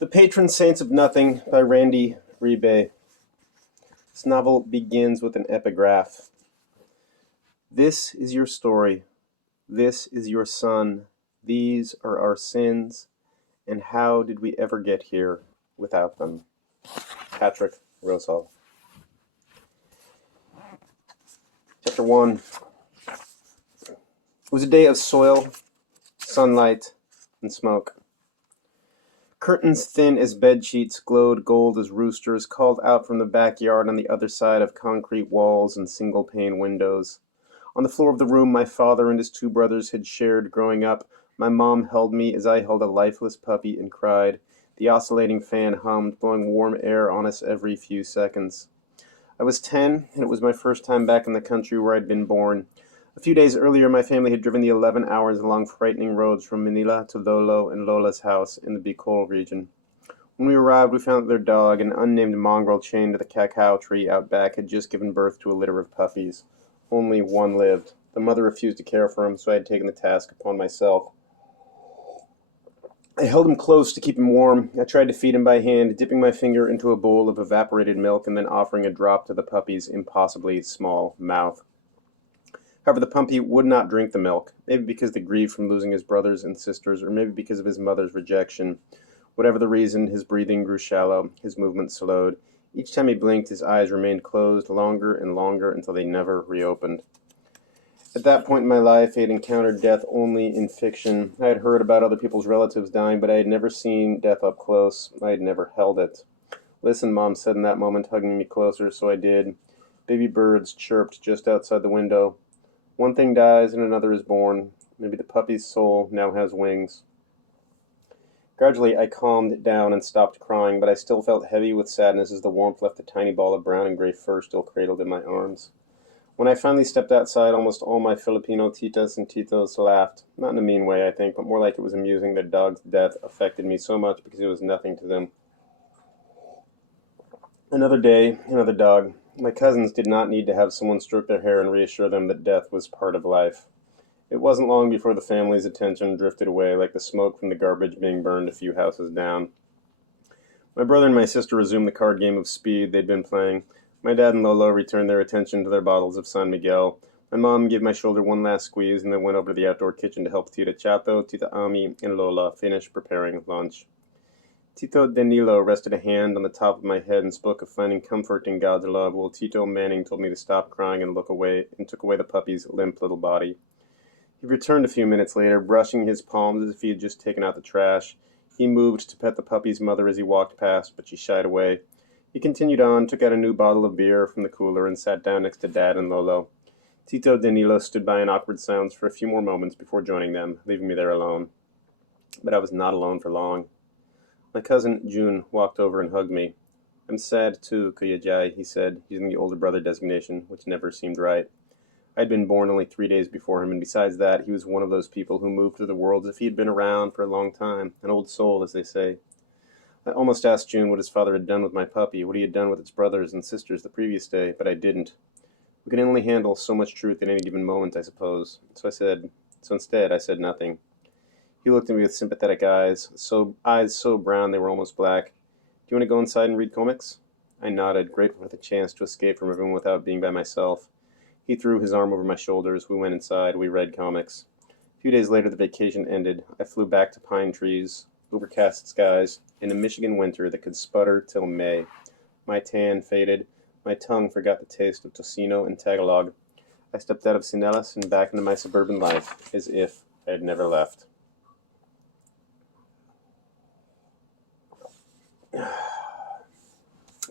The Patron Saints of Nothing by Randy Rebay. This novel begins with an epigraph. This is your story. This is your son. These are our sins. And how did we ever get here without them? Patrick Rosal. Chapter 1. It was a day of soil, sunlight, and smoke. Curtains thin as bedsheets glowed gold as roosters called out from the backyard on the other side of concrete walls and single-pane windows. On the floor of the room my father and his two brothers had shared growing up, my mom held me as I held a lifeless puppy and cried. The oscillating fan hummed, blowing warm air on us every few seconds. I was 10, and it was my first time back in the country where I'd been born. A few days earlier, my family had driven the 11 hours along frightening roads from Manila to Lolo and Lola's house in the Bicol region. When we arrived, we found that their dog, an unnamed mongrel chained to the cacao tree out back, had just given birth to a litter of puppies. Only one lived. The mother refused to care for him, so I had taken the task upon myself. I held him close to keep him warm. I tried to feed him by hand, dipping my finger into a bowl of evaporated milk and then offering a drop to the puppy's impossibly small mouth. However, the puppy would not drink the milk, maybe because the grief from losing his brothers and sisters, or maybe because of his mother's rejection. Whatever the reason, his breathing grew shallow, his movement slowed. Each time he blinked, his eyes remained closed longer and longer until they never reopened. At that point in my life, I had encountered death only in fiction. I had heard about other people's relatives dying, but I had never seen death up close. I had never held it. "Listen," Mom said in that moment, hugging me closer, so I did. Baby birds chirped just outside the window. One thing dies and another is born. Maybe the puppy's soul now has wings. Gradually, I calmed down and stopped crying, but I still felt heavy with sadness as the warmth left a tiny ball of brown and gray fur still cradled in my arms. When I finally stepped outside, almost all my Filipino titas and titos laughed. Not in a mean way, I think, but more like it was amusing that dog's death affected me so much because it was nothing to them. Another day, another dog. My cousins did not need to have someone stroke their hair and reassure them that death was part of life. It wasn't long before the family's attention drifted away like the smoke from the garbage being burned a few houses down. My brother and my sister resumed the card game of speed they'd been playing. My dad and Lolo returned their attention to their bottles of San Miguel. My mom gave my shoulder one last squeeze and then went over to the outdoor kitchen to help Tita Chato, Tita Ami, and Lola finish preparing lunch. Tito Danilo rested a hand on the top of my head and spoke of finding comfort in God's love, while Tito Manning told me to stop crying and look away, and took away the puppy's limp little body. He returned a few minutes later, brushing his palms as if he had just taken out the trash. He moved to pet the puppy's mother as he walked past, but she shied away. He continued on, took out a new bottle of beer from the cooler, and sat down next to Dad and Lolo. Tito Danilo stood by in awkward silence for a few more moments before joining them, leaving me there alone. But I was not alone for long. My cousin June walked over and hugged me. "I'm sad too, Kuya Jai," he said, using the older brother designation, which never seemed right. I had been born only 3 days before him, and besides that, he was one of those people who moved through the world as if he had been around for a long time, an old soul, as they say. I almost asked June what his father had done with my puppy, what he had done with its brothers and sisters the previous day, but I didn't. We can only handle so much truth at any given moment, I suppose. So instead, I said nothing. He looked at me with sympathetic eyes so brown they were almost black. "Do you want to go inside and read comics?" I nodded, grateful for the chance to escape from everyone without being by myself. He threw his arm over my shoulders. We went inside. We read comics. A few days later, the vacation ended. I flew back to pine trees, overcast skies, in a Michigan winter that could sputter till May. My tan faded. My tongue forgot the taste of tocino and Tagalog. I stepped out of Sinellas and back into my suburban life, as if I had never left.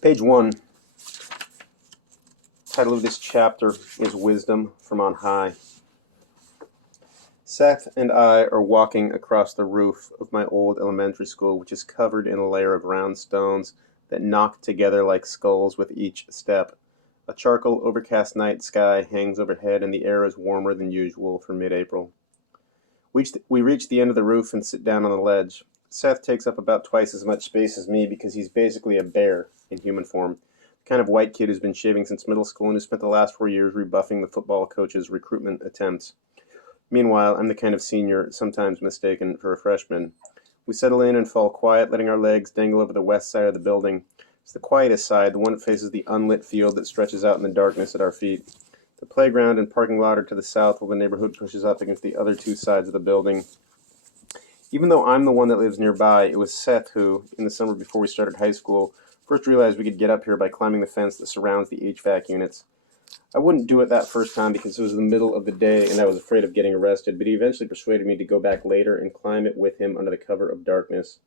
Page 1. The title of this chapter is Wisdom from on High. Seth and I are walking across the roof of my old elementary school, which is covered in a layer of round stones that knock together like skulls with each step. A charcoal overcast night sky hangs overhead, and the air is warmer than usual for mid-April. We reach the end of the roof and sit down on the ledge. Seth takes up about twice as much space as me because he's basically a bear in human form. The kind of white kid who's been shaving since middle school and who spent the last 4 years rebuffing the football coach's recruitment attempts. Meanwhile, I'm the kind of senior sometimes mistaken for a freshman. We settle in and fall quiet, letting our legs dangle over the west side of the building. It's the quietest side, the one that faces the unlit field that stretches out in the darkness at our feet. The playground and parking lot are to the south, while the neighborhood pushes up against the other two sides of the building. Even though I'm the one that lives nearby, it was Seth who, in the summer before we started high school, first realized we could get up here by climbing the fence that surrounds the HVAC units. I wouldn't do it that first time because it was the middle of the day and I was afraid of getting arrested, but he eventually persuaded me to go back later and climb it with him under the cover of darkness.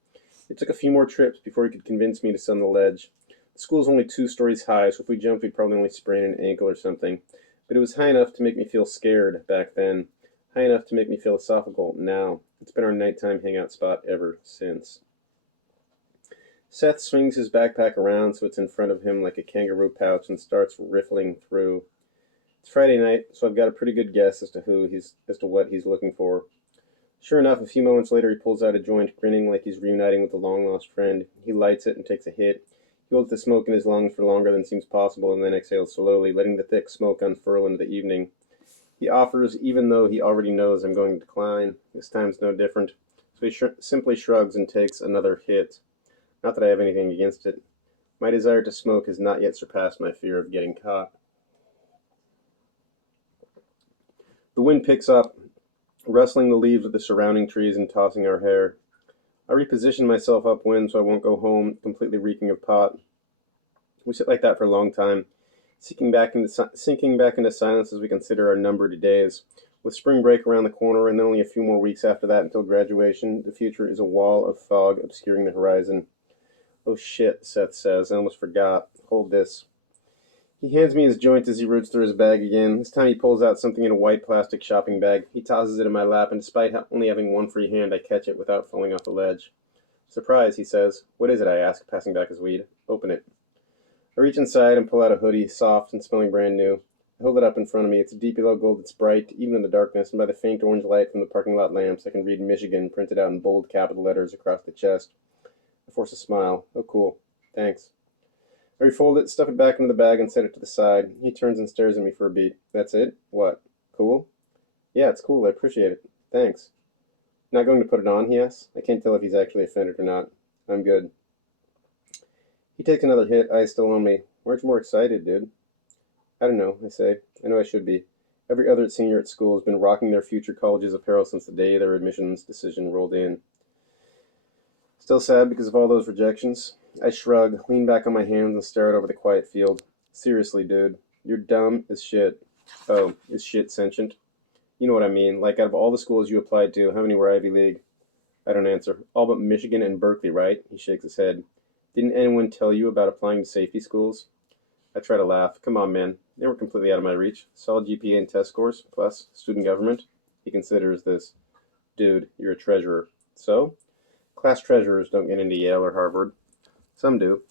It took a few more trips before he could convince me to sit on the ledge. The school's only 2 stories high, so if we jumped, we'd probably only sprain an ankle or something. But it was high enough to make me feel scared back then, high enough to make me philosophical now. It's been our nighttime hangout spot ever since. Seth swings his backpack around so it's in front of him like a kangaroo pouch and starts riffling through. It's Friday night, so I've got a pretty good guess as to what he's looking for. Sure enough, a few moments later he pulls out a joint, grinning like he's reuniting with a long-lost friend. He lights it and takes a hit. He holds the smoke in his lungs for longer than seems possible and then exhales slowly, letting the thick smoke unfurl into the evening. He offers, even though he already knows I'm going to decline. This time's no different. So he simply shrugs and takes another hit. Not that I have anything against it. My desire to smoke has not yet surpassed my fear of getting caught. The wind picks up, rustling the leaves of the surrounding trees and tossing our hair. I reposition myself upwind so I won't go home completely reeking of pot. We sit like that for a long time, sinking back into silence as we consider our numbered days. With spring break around the corner and then only a few more weeks after that until graduation, the future is a wall of fog obscuring the horizon. Oh shit, Seth says. I almost forgot. Hold this. He hands me his joint as he roots through his bag again. This time he pulls out something in a white plastic shopping bag. He tosses it in my lap, and despite only having one free hand, I catch it without falling off the ledge. Surprise, he says. What is it, I ask, passing back his weed. Open it. I reach inside and pull out a hoodie, soft and smelling brand new. I hold it up in front of me. It's a deep yellow gold that's bright, even in the darkness, and by the faint orange light from the parking lot lamps, I can read Michigan printed out in bold capital letters across the chest. I force a smile. Oh, cool. Thanks. I refold it, stuff it back into the bag, and set it to the side. He turns and stares at me for a beat. That's it? What? Cool? Yeah, it's cool. I appreciate it. Thanks. Not going to put it on, he asks. I can't tell if he's actually offended or not. I'm good. He takes another hit, eyes still on me. Aren't you more excited, dude? I don't know, I say. I know I should be. Every other senior at school has been rocking their future college's apparel since the day their admissions decision rolled in. Still sad because of all those rejections? I shrug, lean back on my hands, and stare out over the quiet field. Seriously, dude, you're dumb as shit. Oh, is shit sentient? You know what I mean. Like, out of all the schools you applied to, how many were Ivy League? I don't answer. All but Michigan and Berkeley, right? He shakes his head. Didn't anyone tell you about applying to safety schools? I try to laugh. Come on, man. They were completely out of my reach. Solid GPA and test scores, plus student government. He considers this. Dude, you're a treasurer. So? Class treasurers don't get into Yale or Harvard. Some do.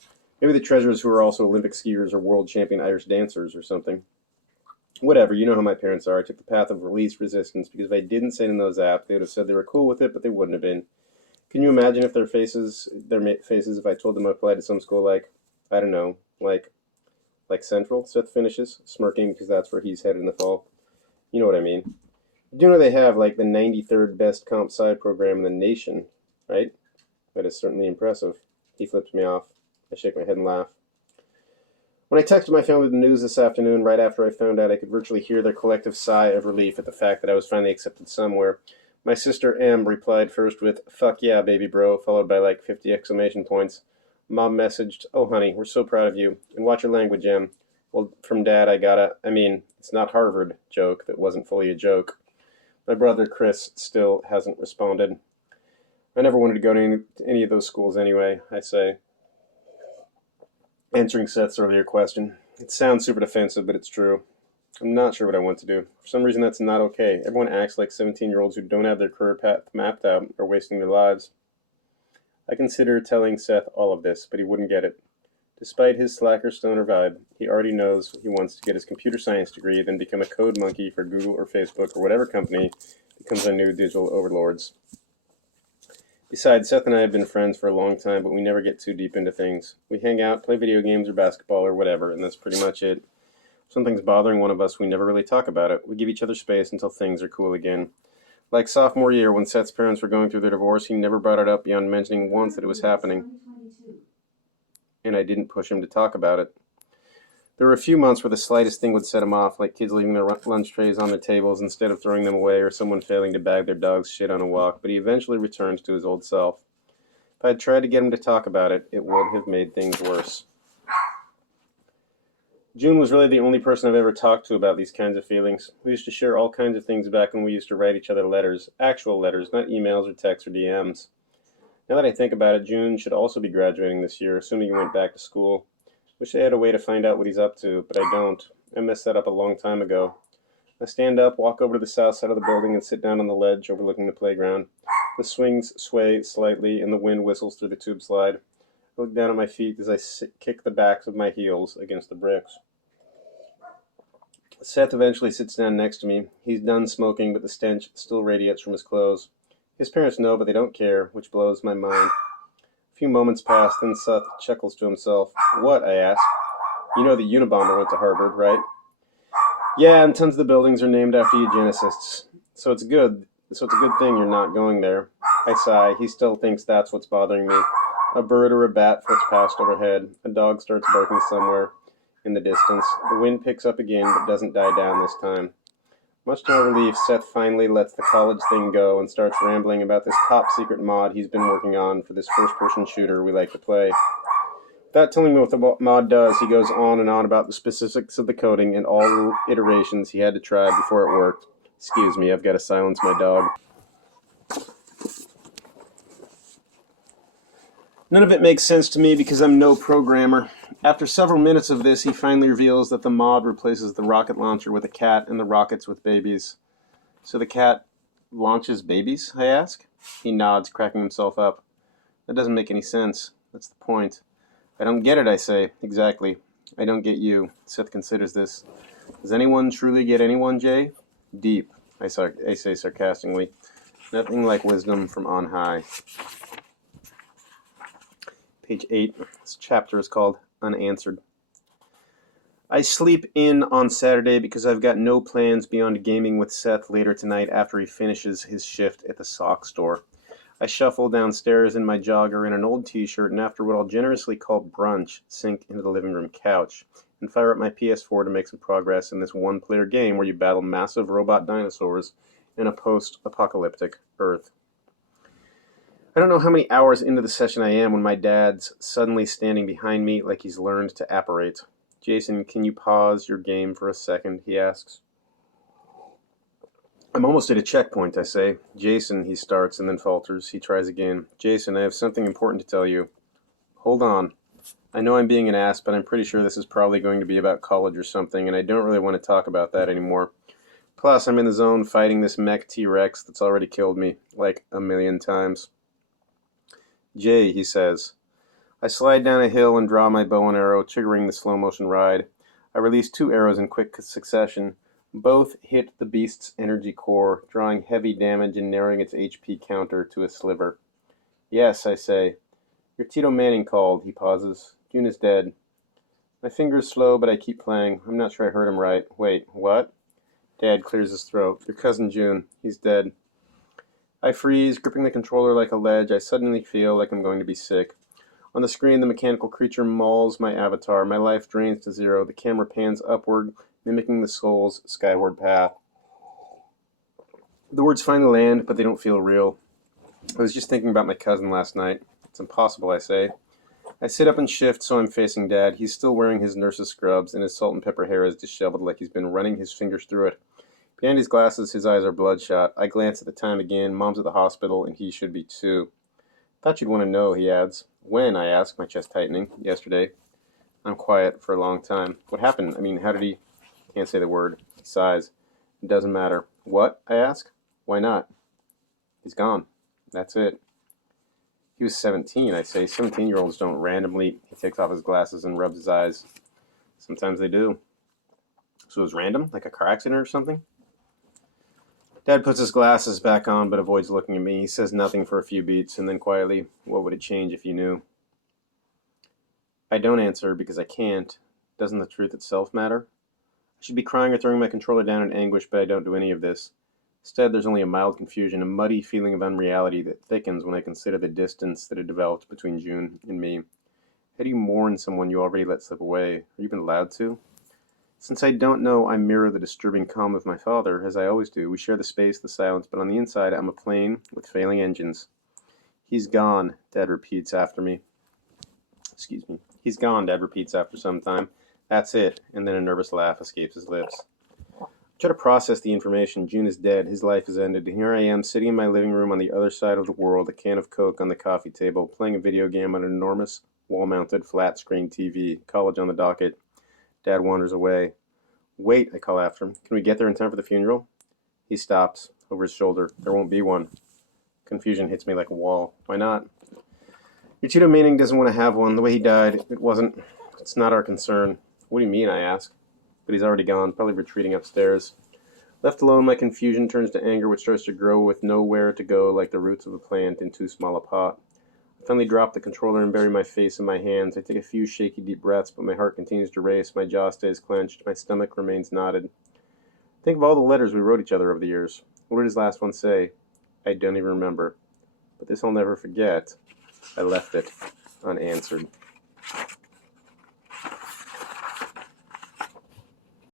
Maybe the treasurers who are also Olympic skiers or world champion Irish dancers or something. Whatever, you know how my parents are. I took the path of least resistance because if I didn't send in those apps, they would have said they were cool with it, but they wouldn't have been. Can you imagine if their faces if I told them I applied to some school like, I don't know, like Central? Seth finishes, smirking because that's where he's headed in the fall. You know what I mean. You do know they have like the 93rd best comp sci program in the nation, right? That is certainly impressive. He flips me off. I shake my head and laugh. When I texted my family the news this afternoon, right after I found out, I could virtually hear their collective sigh of relief at the fact that I was finally accepted somewhere. My sister M replied first with, "Fuck yeah, baby bro," followed by like 50 exclamation points. Mom messaged, "Oh honey, we're so proud of you. And watch your language, M." Well, from Dad it's not Harvard joke that wasn't fully a joke. My brother Chris still hasn't responded. I never wanted to go to any of those schools anyway, I say, answering Seth's earlier question. It sounds super defensive, but it's true. I'm not sure what I want to do. For some reason, that's not okay. Everyone acts like 17-year-olds who don't have their career path mapped out are wasting their lives. I considered telling Seth all of this, but he wouldn't get it. Despite his slacker stoner vibe, he already knows he wants to get his computer science degree, then become a code monkey for Google or Facebook or whatever company becomes our new digital overlords. Besides, Seth and I have been friends for a long time, but we never get too deep into things. We hang out, play video games or basketball or whatever, and that's pretty much it. If something's bothering one of us, we never really talk about it. We give each other space until things are cool again. Like sophomore year, when Seth's parents were going through their divorce, he never brought it up beyond mentioning once that it was happening, and I didn't push him to talk about it. There were a few months where the slightest thing would set him off, like kids leaving their lunch trays on their tables instead of throwing them away, or someone failing to bag their dog's shit on a walk, but he eventually returned to his old self. If I had tried to get him to talk about it, it would have made things worse. June was really the only person I've ever talked to about these kinds of feelings. We used to share all kinds of things back when we used to write each other letters. Actual letters, not emails or texts or DMs. Now that I think about it, June should also be graduating this year, assuming he went back to school. Wish I had a way to find out what he's up to, but I don't. I messed that up a long time ago. I stand up, walk over to the south side of the building, and sit down on the ledge overlooking the playground. The swings sway slightly, and the wind whistles through the tube slide. I look down at my feet as I kick the backs of my heels against the bricks. Seth eventually sits down next to me. He's done smoking, but the stench still radiates from his clothes. His parents know, but they don't care, which blows my mind. A few moments pass, then Seth chuckles to himself. What? I ask. You know the Unabomber went to Harvard, right? Yeah, and tons of the buildings are named after eugenicists. So it's a good thing you're not going there. I sigh. He still thinks that's what's bothering me. A bird or a bat flits past overhead. A dog starts barking somewhere in the distance. The wind picks up again, but doesn't die down this time. Much to my relief, Seth finally lets the college thing go and starts rambling about this top-secret mod he's been working on for this first-person shooter we like to play. Without telling me what the mod does, he goes on and on about the specifics of the coding and all the iterations he had to try before it worked. Excuse me, I've got to silence my dog. None of it makes sense to me because I'm no programmer. After several minutes of this, he finally reveals that the mod replaces the rocket launcher with a cat and the rockets with babies. So the cat launches babies, I ask? He nods, cracking himself up. That doesn't make any sense. That's the point. I don't get it, I say. Exactly. I don't get you. Seth considers this. Does anyone truly get anyone, Jay? Deep, I say sarcastically. Nothing like wisdom from on high. Page 8. This chapter is called Unanswered. I sleep in on Saturday because I've got no plans beyond gaming with Seth later tonight after he finishes his shift at the sock store. I shuffle downstairs in my jogger and an old t-shirt, and after what I'll generously call brunch, sink into the living room couch and fire up my PS4 to make some progress in this one-player game where you battle massive robot dinosaurs in a post-apocalyptic Earth. I don't know how many hours into the session I am when my dad's suddenly standing behind me like he's learned to apparate. Jason, can you pause your game for a second? He asks. I'm almost at a checkpoint, I say. Jason, he starts and then falters. He tries again. Jason, I have something important to tell you. Hold on. I know I'm being an ass, but I'm pretty sure this is probably going to be about college or something, and I don't really want to talk about that anymore. Plus, I'm in the zone fighting this mech T-Rex that's already killed me, like a million times. Jay, he says. I slide down a hill and draw my bow and arrow, triggering the slow-motion ride. I release 2 arrows in quick succession. Both hit the beast's energy core, drawing heavy damage and narrowing its HP counter to a sliver. Yes, I say. Your Tito Manning called, he pauses. June is dead. My finger's slow, but I keep playing. I'm not sure I heard him right. Wait, what? Dad clears his throat. Your cousin June. He's dead. I freeze, gripping the controller like a ledge. I suddenly feel like I'm going to be sick. On the screen, the mechanical creature mauls my avatar. My life drains to zero. The camera pans upward, mimicking the soul's skyward path. The words finally land, but they don't feel real. I was just thinking about my cousin last night. It's impossible, I say. I sit up and shift so I'm facing Dad. He's still wearing his nurse's scrubs, and his salt and pepper hair is disheveled like he's been running his fingers through it. Behind his glasses, his eyes are bloodshot. I glance at the time again. Mom's at the hospital, and he should be too. Thought you'd want to know, he adds. When? I ask, my chest tightening. Yesterday. I'm quiet for a long time. What happened? I mean, how did he... Can't say the word. He sighs. It doesn't matter. What? I ask. Why not? He's gone. That's it. He was 17, I say. 17-year-olds don't randomly... He takes off his glasses and rubs his eyes. Sometimes they do. So it was random? Like a car accident or something? Dad puts his glasses back on but avoids looking at me. He says nothing for a few beats and then quietly, what would it change if you knew? I don't answer because I can't. Doesn't the truth itself matter? I should be crying or throwing my controller down in anguish, but I don't do any of this. Instead, there's only a mild confusion, a muddy feeling of unreality that thickens when I consider the distance that had developed between June and me. How do you mourn someone you already let slip away, or even allowed to? Since I don't know, I mirror the disturbing calm of my father, as I always do. We share the space, the silence, but on the inside, I'm a plane with failing engines. He's gone, Dad repeats after me. Excuse me. He's gone, Dad repeats after some time. That's it, and then a nervous laugh escapes his lips. I try to process the information. June is dead, his life is ended, and here I am, sitting in my living room on the other side of the world, a can of Coke on the coffee table, playing a video game on an enormous, wall-mounted, flat-screen TV, college on the docket. Dad wanders away. Wait, I call after him. Can we get there in time for the funeral? He stops, over his shoulder. There won't be one. Confusion hits me like a wall. Why not? Your Cheeto Manning doesn't want to have one. The way he died, it wasn't. It's not our concern. What do you mean, I ask. But he's already gone, probably retreating upstairs. Left alone, my confusion turns to anger, which starts to grow with nowhere to go like the roots of a plant in too small a pot. I finally drop the controller and bury my face in my hands. I take a few shaky deep breaths, but my heart continues to race, my jaw stays clenched, my stomach remains knotted. Think of all the letters we wrote each other over the years. What did his last one say? I don't even remember. But this I'll never forget. I left it unanswered.